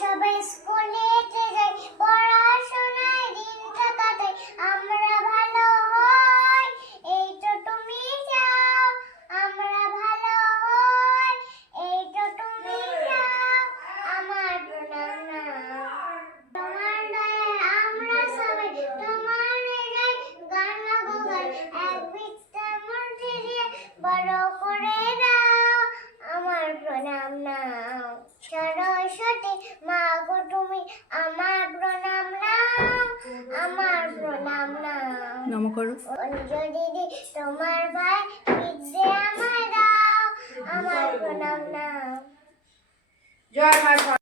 সবাই স্কুলেতে যাই, পড়াশোনায় দিনটা কাটাই, আমরা ভালো হই এই তো তুমি চাও, আমরা ভালো হই এই তো তুমি চাও, আমার প্রণাম নাও। তোমার দয়ায় আমরা সবাই তোমার গাই, গান গাবো গাই, এক বিছটা মূর্তি দিয়ে বড় করে দাও, আমার প্রণাম নাও। সরস্বতী মা গো তুমি আমার প্রণাম নাও, আমার প্রণাম নাও। নম করো। অঞ্জলি তোমার ভাই বিদ্যে আমায় দাও, আমার প্রণাম নাও। জয় মা।